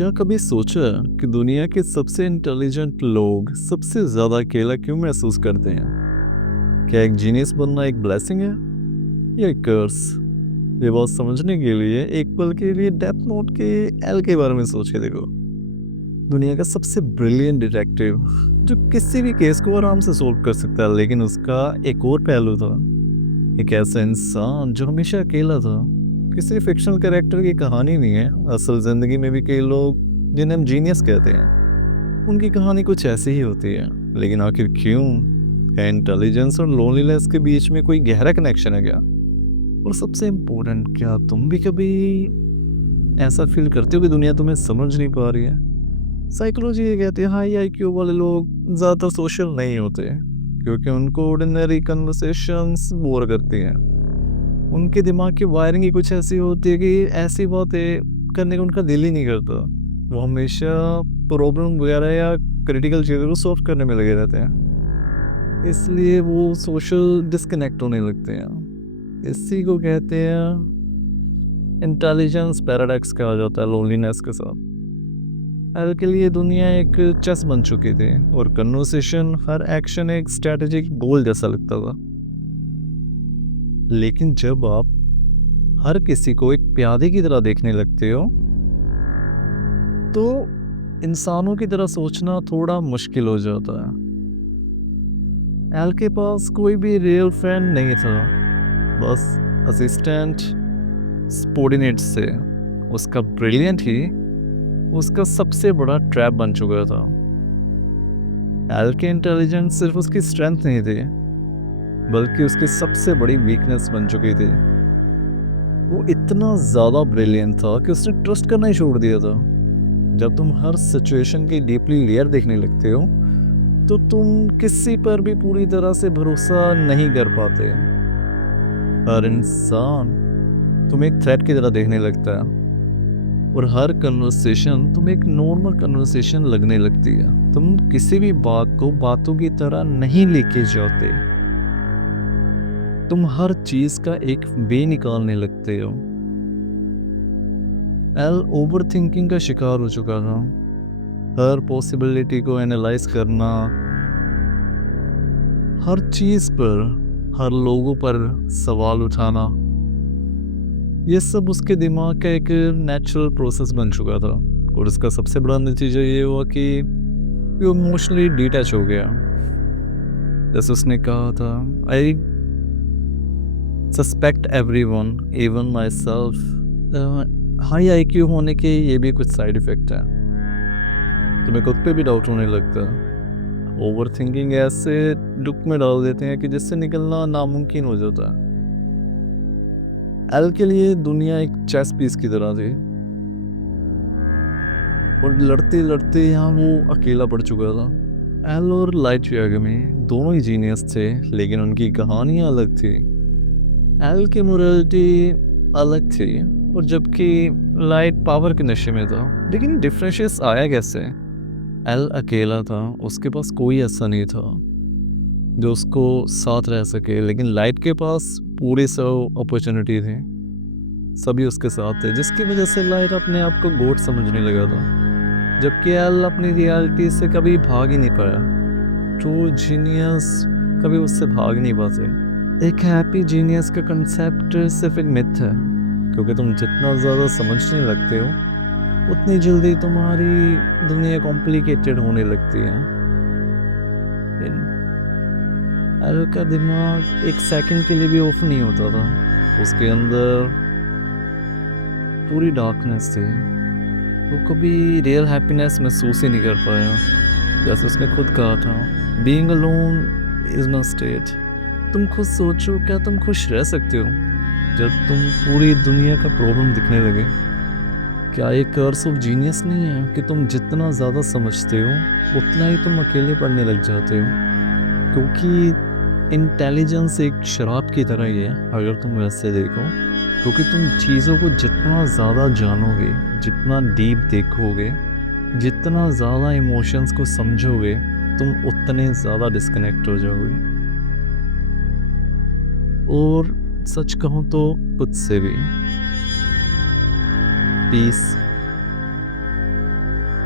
क्या कभी सोचा कि दुनिया के सबसे इंटेलिजेंट लोग सबसे ज्यादा अकेला क्यों महसूस करते हैं? क्या एक जीनियस बनना एक ब्लेसिंग है या एक कर्स? ये बात समझने के लिए एक पल के लिए डेथ नोट के एल के बारे में सोच के देखो। दुनिया का सबसे ब्रिलियंट डिटेक्टिव जो किसी भी केस को आराम से सोल्व कर सकता है, लेकिन उसका एक और पहलू था। एक ऐसा इंसान जो हमेशा अकेला था। किसी फिक्शनल कैरेक्टर की कहानी नहीं है, असल जिंदगी में भी कई लोग जिन्हें हम जीनियस कहते हैं, उनकी कहानी कुछ ऐसी ही होती है। लेकिन आखिर क्यों? है इंटेलिजेंस और लोनलीनेस के बीच में कोई गहरा कनेक्शन है क्या? और सबसे इम्पोर्टेंट, क्या तुम भी कभी ऐसा फील करते हो कि दुनिया तुम्हें समझ नहीं पा रही है? साइकोलॉजी ये कहती है हाई आईक्यू वाले लोग ज़्यादातर सोशल नहीं होते, क्योंकि उनको ऑर्डिनरी कन्वर्सेशंस बोर करती हैं। उनके दिमाग की वायरिंग ही कुछ ऐसी होती है कि ऐसी बातें करने का उनका दिल ही नहीं करता। वो हमेशा प्रॉब्लम वगैरह या क्रिटिकल चीज़ों को सॉल्व करने में लगे रहते हैं, इसलिए वो सोशल डिस्कनेक्ट होने लगते हैं। इसी को कहते हैं इंटेलिजेंस पैराडॉक्स, कहा जाता है लोनलीनेस के साथ। एल के लिए दुनिया एक चेस बन चुकी थी और कन्वर्सेशन, हर एक्शन एक स्ट्रेटेजिक गोल जैसा लगता था। लेकिन जब आप हर किसी को एक प्यादे की तरह देखने लगते हो, तो इंसानों की तरह सोचना थोड़ा मुश्किल हो जाता है। एल के पास कोई भी रियल फ्रेंड नहीं था, बस असिस्टेंट सबॉर्डिनेट्स से। उसका ब्रिलियंट ही उसका सबसे बड़ा ट्रैप बन चुका था। एल के इंटेलिजेंस सिर्फ उसकी स्ट्रेंथ नहीं थी, बल्कि उसकी सबसे बड़ी वीकनेस बन चुकी थी। वो इतना ज़्यादा ब्रिलियंट था कि उसने ट्रस्ट करना ही छोड़ दिया था। जब तुम हर सिचुएशन की डीपली लेयर देखने लगते हो, तो तुम किसी पर भी पूरी तरह से भरोसा नहीं कर पाते। हर इंसान तुम एक थ्रेट की तरह देखने लगता है, और हर कन्वर्सेशन तुम एक नॉर्मल कन्वर्सेशन लगने लगती है। तुम किसी भी बात को बातों की तरह नहीं लेके जाते, तुम हर चीज का एक वे निकालने लगते हो। एल ओवर थिंकिंग का शिकार हो चुका था। हर पॉसिबिलिटी को एनालाइज करना, हर चीज पर, हर लोगों पर सवाल उठाना, ये सब उसके दिमाग का एक नेचुरल प्रोसेस बन चुका था। और इसका सबसे बड़ा नतीजा ये हुआ कि वो इमोशनली डिटैच हो गया। जैसे उसने कहा था, आई suspect everyone even my self. High IQ होने के ये भी कुछ साइड इफेक्ट है। तुम्हें खुद पे भी डाउट होने लगता है। ओवर थिंकिंग ऐसे दुख में डाल देते हैं कि जिससे निकलना नामुमकिन हो जाता है। एल के लिए दुनिया एक चेस पीस की तरह थी, और लड़ते लड़ते यहाँ वो अकेला पड़ चुका था। एल और लाइट यागमी दोनों ही जीनियस थे, लेकिन उनकी कहानियाँ अलग थी। एल की मोरालिटी अलग थी, और जबकि लाइट पावर के नशे में था। लेकिन डिफरेंशियस आया कैसे? एल अकेला था, उसके पास कोई ऐसा नहीं था जो उसको साथ रह सके, लेकिन लाइट के पास पूरे 100 अपॉर्चुनिटी थी, सभी उसके साथ थे, जिसकी वजह से लाइट अपने आप को गोट समझने लगा था। जबकि एल अपनी रियलिटी से कभी भाग ही नहीं पाया। ट्रू जीनियस कभी उससे भाग नहीं पाते। एक हैप्पी जीनियस का कंसेप्ट सिर्फ एक मिथ है, क्योंकि तुम जितना ज़्यादा समझने लगते हो, उतनी जल्दी तुम्हारी दुनिया कॉम्प्लिकेटेड होने लगती है। एल का दिमाग एक सेकंड के लिए भी ऑफ नहीं होता था। उसके अंदर पूरी डार्कनेस थी। वो कभी रियल हैप्पीनेस महसूस ही नहीं कर पाया। जैसे उसने खुद कहा था, being alone is no state. तुम खुद सोचो, क्या तुम खुश रह सकते हो जब तुम पूरी दुनिया का प्रॉब्लम दिखने लगे? क्या ये कर्स ऑफ जीनियस नहीं है कि तुम जितना ज़्यादा समझते हो, उतना ही तुम अकेले पड़ने लग जाते हो? क्योंकि इंटेलिजेंस एक शराब की तरह ही है, अगर तुम वैसे देखो। क्योंकि तुम चीज़ों को जितना ज़्यादा जानोगे, जितना डीप देखोगे, जितना ज़्यादा इमोशंस को समझोगे, तुम उतने ज़्यादा डिस्कनेक्ट हो जाओगे। और सच कहूँ तो खुद से भी। पीस।